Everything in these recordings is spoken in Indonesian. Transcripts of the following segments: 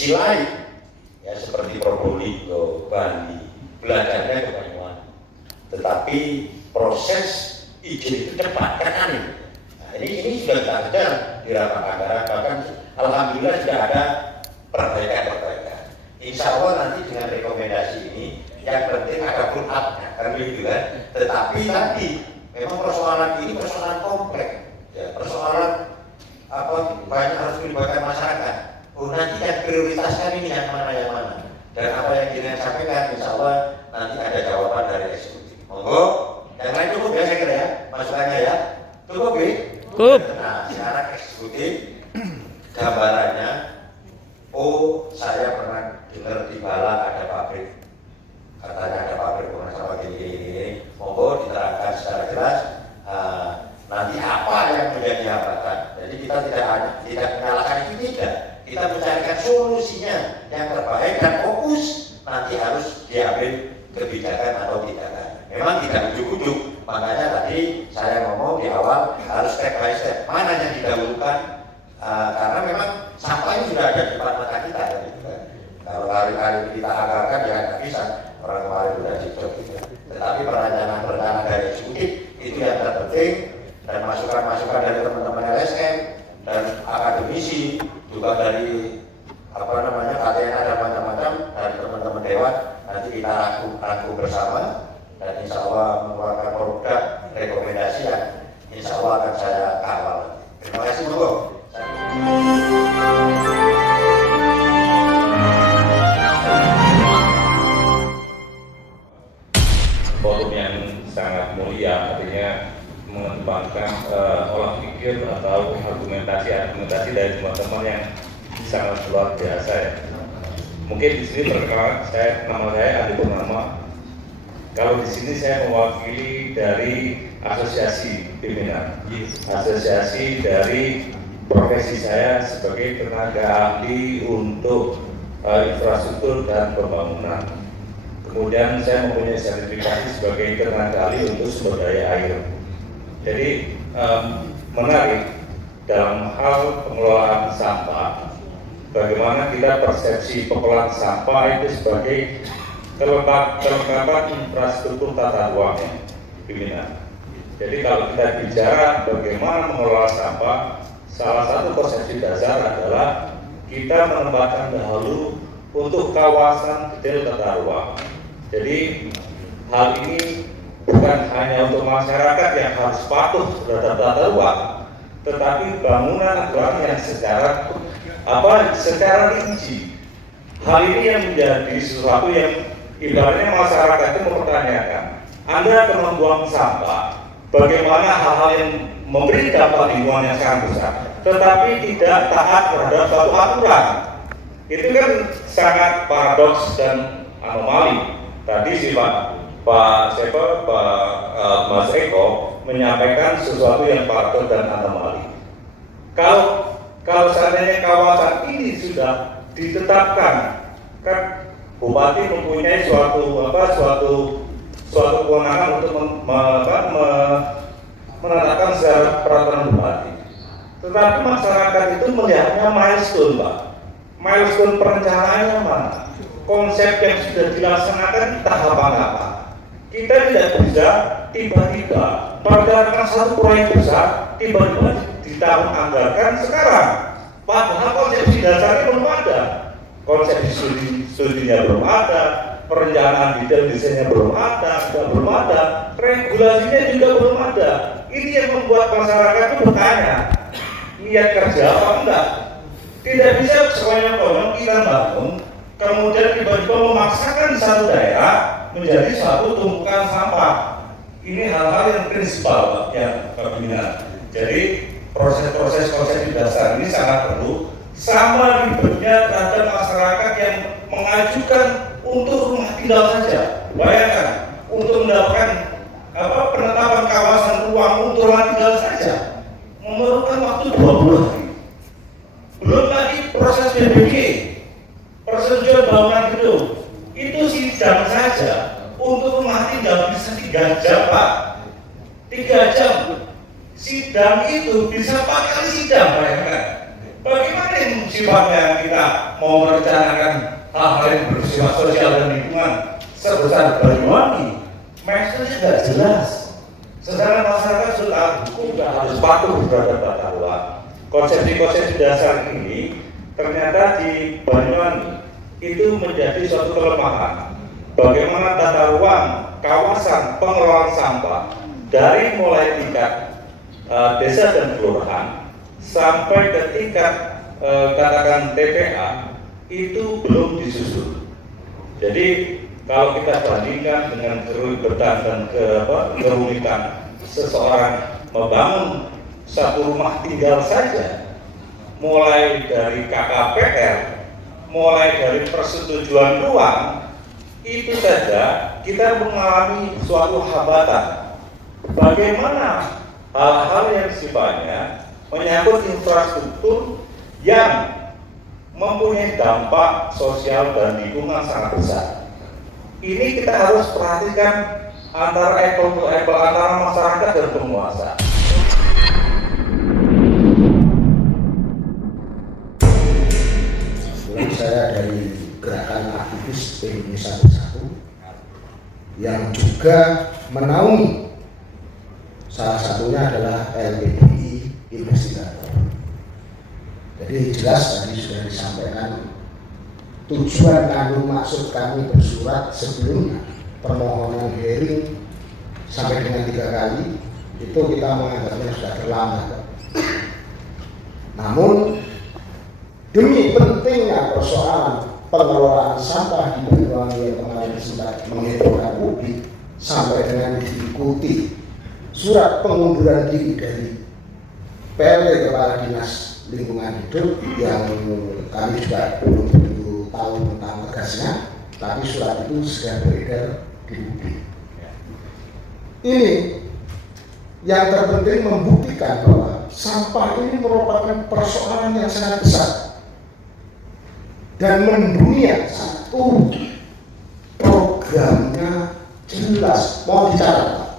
sisi lain, ya seperti Probolinggo, Bali, belajarnya ke Banyuwangi. Tetapi proses izin itu cepat kan? Nah, ini sudah kita kejar di rapat anggaran, bahkan alhamdulillah sudah ada perbaikan. Insya Allah nanti dengan rekomendasi ini, yang penting ada pull up-nya, kan begitu kan? Tetapi tadi memang persoalan ini persoalan kompleks, ya, persoalan banyak harus melibatkan masyarakat. Oh, nanti yang prioritaskan ini yang mana. Dan apa yang kita sampaikan, insya Allah nanti ada jawaban dari eksekutif. Monggo, yang lain cukup ya saya kira ya, masukannya ya. Cukup ya? Cukup. Nah, sekarang eksekutif gambarannya, oh saya pernah dengar di Bala ada pabrik, katanya ada pabrik sama gini. Monggo diterangkan secara jelas. Nanti apa yang menjadi hambatan? Jadi kita tidak menyalahkan itu, tidak. Kita mencarikan solusinya yang terbaik dan fokus nanti harus diambil kebijakan atau tindakan. Memang tidak ujuk-ujuk, makanya tadi saya ngomong di awal harus step by step. Mana yang didahulukan? Karena memang sampah ini sudah ada di depan mata kita. Gitu kan. Kalau hari-hari kita anggarkan ya nggak bisa. Orang kemarin sudah dicop. Gitu. Tetapi perencanaan dari eksekutif itu yang terpenting, dan masukan-masukan dari teman-teman LSM dan akademisi, juga dari KTNA dan macam-macam, dari teman-teman dewan, nanti kita rangkum bersama dan insya Allah mengeluarkan produk rekomendasi yang insya Allah akan saya kawal. Terima kasih, monggo. Forum yang sangat mulia, artinya mengembangkan olah pikir atau argumentasi dari teman-teman yang sangat luar biasa ya. Mungkin di sini perkenalkan nama saya Adi Purnama. Kalau di sini saya mewakili dari asosiasi pimpinan, asosiasi dari profesi saya sebagai tenaga ahli untuk infrastruktur dan pembangunan. Kemudian saya mempunyai sertifikasi sebagai tenaga ahli untuk sumber daya air. Jadi menarik dalam hal pengelolaan sampah, bagaimana kita persepsi pengelolaan sampah itu sebagai kelengkapan infrastruktur tata ruang pimpinan. Jadi kalau kita bicara bagaimana mengelola sampah, salah satu persepsi dasar adalah kita menempatkan dahulu untuk kawasan detail tata ruang. Jadi hal ini bukan hanya untuk masyarakat yang harus patuh terhadap tata ruang, tetapi bangunan ruang yang secara rinci. Hal ini yang menjadi sesuatu yang ibaratnya masyarakat itu mempertanyakan, Anda akan membuang sampah, bagaimana hal-hal yang memberi dampak lingkungan yang sangat besar, tetapi tidak taat terhadap suatu aturan. Itu kan sangat paradoks dan anomali. Tadi sih Mas Eko menyampaikan sesuatu yang paradoks dan anomali. Kalau seandainya kawasan ini sudah ditetapkan, kan Bupati mempunyai suatu kewenangan untuk menetapkan secara peraturan Bupati. Tetapi masyarakat itu melihatnya milestone, Pak. Milestone perencanaannya mana? Konsep yang sudah dilaksanakan tahapan apa? Kita tidak bisa tiba-tiba merencanakan satu proyek besar, tiba-tiba di tahun anggaran sekarang. Padahal konsepsi dasarnya belum ada. Konsepsi studinya belum ada, perencanaan detail desainnya belum ada, regulasinya juga belum ada. Ini yang membuat masyarakat itu bertanya, niat kerja apa enggak? Tidak bisa sekonyong-konyong kita bangun, kemudian tiba-tiba memaksakan satu daerah menjadi suatu tumpukan sampah. Ini hal-hal yang prinsipal yang kebinaan. Jadi proses-proses konsep dasar ini sangat perlu. Sama ribetnya terhadap masyarakat yang mengajukan untuk rumah tinggal saja. Bayangkan, untuk mendapatkan penetapan kawasan ruang untuk rumah tinggal saja memerlukan waktu 2 bulan. Belum lagi proses PBG, persetujuan bangunan gedung, itu sidang saja untuk rumah tinggal bisa 3 jam, Pak. 3 jam. Sidang itu bisa 4 kali sidang, bayangkan. Bagaimana yang sifatnya kita mau merencanakan hal-hal yang bersifat sosial dan lingkungan sebesar Banyuwangi? Masternya tidak jelas. Sedangkan masyarakat sudah hukum sudah harus patuh terhadap tata ruang. Konsepsi-konsepsi dasar ini ternyata di Banyuwangi itu menjadi suatu kelemahan. Bagaimana tata ruang kawasan pengelolaan sampah dari mulai tingkat desa dan kelurahan sampai ke tingkat katakan TPA itu belum disusun. Jadi kalau kita bandingkan dengan kerumitan dan kerumitan seseorang membangun satu rumah tinggal saja, mulai dari KKPR, mulai dari persetujuan ruang, itu saja kita mengalami suatu hambatan. Bagaimana hal-hal yang sifatnya menyangkut infrastruktur yang mempunyai dampak sosial dan lingkungan sangat besar. Ini kita harus perhatikan antara apple to apple antara masyarakat dan penguasa. Saya dari Gerakan Aktivis Indonesia Bersatu yang juga menaungi salah satunya adalah LPDI Investigator. Jadi jelas tadi sudah disampaikan tujuan kami, maksud kami bersurat sebelumnya permohonan hearing sampai dengan 3 kali itu kita menganggapnya sudah terlambat. Namun demi pentingnya persoalan pengelolaan sampah di Banyuwangi yang kemarin sempat menghebohkan publik sampai dengan diikuti surat pengunduran diri dari PLT Kepala Dinas Lingkungan Hidup yang kami juga belum begitu tahu tentang tegasnya, tapi surat itu sudah beredar di publik. Ini yang terpenting membuktikan bahwa sampah ini merupakan persoalan yang sangat besar dan mendunia. Satu, programnya jelas mau dicatat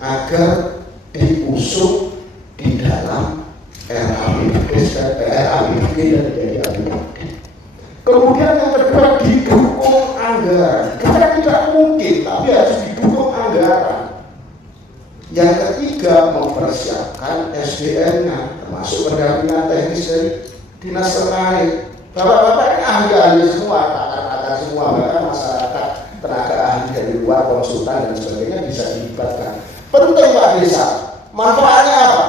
agar diusung di dalam RAPBD dan RAPBD. Kemudian yang kedua, didukung anggaran. Kita tidak mungkin, tapi harus didukung anggaran. Yang ketiga, mempersiapkan SDM-nya, termasuk pendampingan teknis dari dinas terkait. Bapak-bapak ini ahli-ahli semua, pakar-pakar semua, bahkan masyarakat, tenaga ahli dari luar, konsultan dan sebagainya bisa dilibatkan. Penting Pak Desa, manfaatnya apa?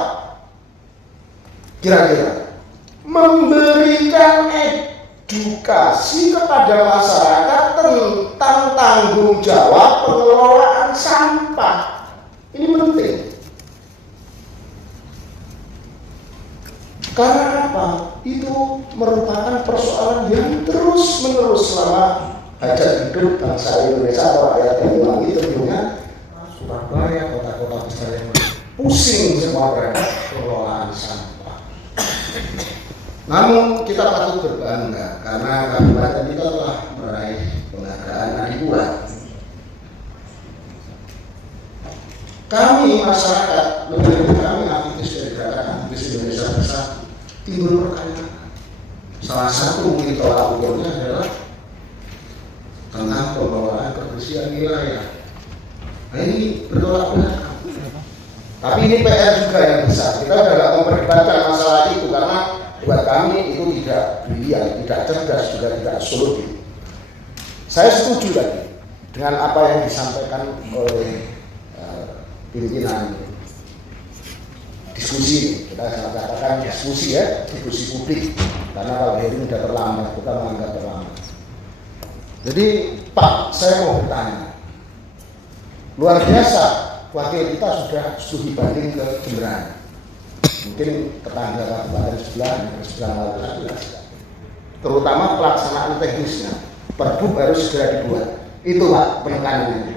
Kira-kira memberikan edukasi kepada masyarakat tentang tanggung jawab pengelolaan sampah. Ini penting. Karena apa? Itu merupakan persoalan yang terus-menerus selama hajat hidup bangsa Indonesia atau rakyat Banyuwangi, tentunya Surabaya, kota-kota besar yang pusing semua pengelolaan sampah. Namun kita patut berbangga karena kabupaten kita telah meraih penghargaan Adipura. Kami masyarakat, lebih kami aktivis dari Gerakan Aktivis Indonesia Bersatu, timbul pertanyaan. Salah satu mungkin tolak ukurnya adalah tentang pengelolaan kebersihan wilayah. Nah ini bertolak belakang. Tapi ini PR juga yang besar. Kita sudah tidak memperdebatkan masalah itu karena buat kami itu tidak brilian, tidak cerdas, juga tidak solutif. Saya setuju tadi dengan apa yang disampaikan oleh pimpinan diskusi ini. Kita katakan diskusi ya, diskusi publik, karena kalau hearing sudah terlambat, kita menganggap terlambat. Jadi Pak, saya mau bertanya, luar biasa wakil kita sudah studi banding ke Jemberana, mungkin tetangga kabupaten sebelah yang sebelah terutama pelaksanaan teknisnya. Perbu harus segera dibuat. Itu Pak penekanannya.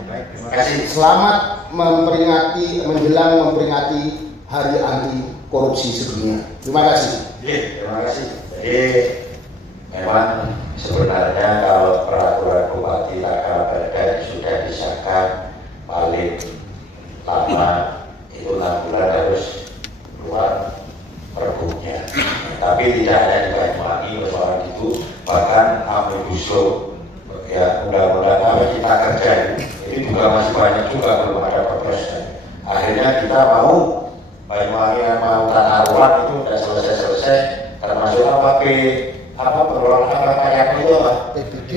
Selamat menjelang memperingati Hari Anti Korupsi Sedunia. Terima kasih. Terima kasih. Jadi memang sebenarnya kalau peraturan Bupati Tanggal Perda sudah disahkan paling lama itu 6 bulan harus keluar perbunya. Tapi tidak hanya di Banyuwangi persoalan itu, bahkan Omnibus Law, ya undang-undang apa kita kerja ini juga masih banyak juga belum ada progresnya. Akhirnya kita mau Banyuwangi yang mau tata ruang itu sudah selesai, termasuk apa pengelolaan apa kayak itu apa? PBG.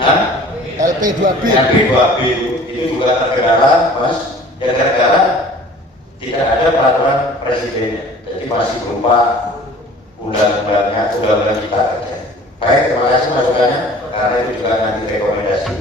Hah? LP2B. LP2B itu juga terkendala, Mas. Ya gara-gara tidak ada peraturan presidennya, jadi masih berupa undang-undang kita kerja. Baik, terima kasih masukannya, karena itu juga nanti rekomendasi.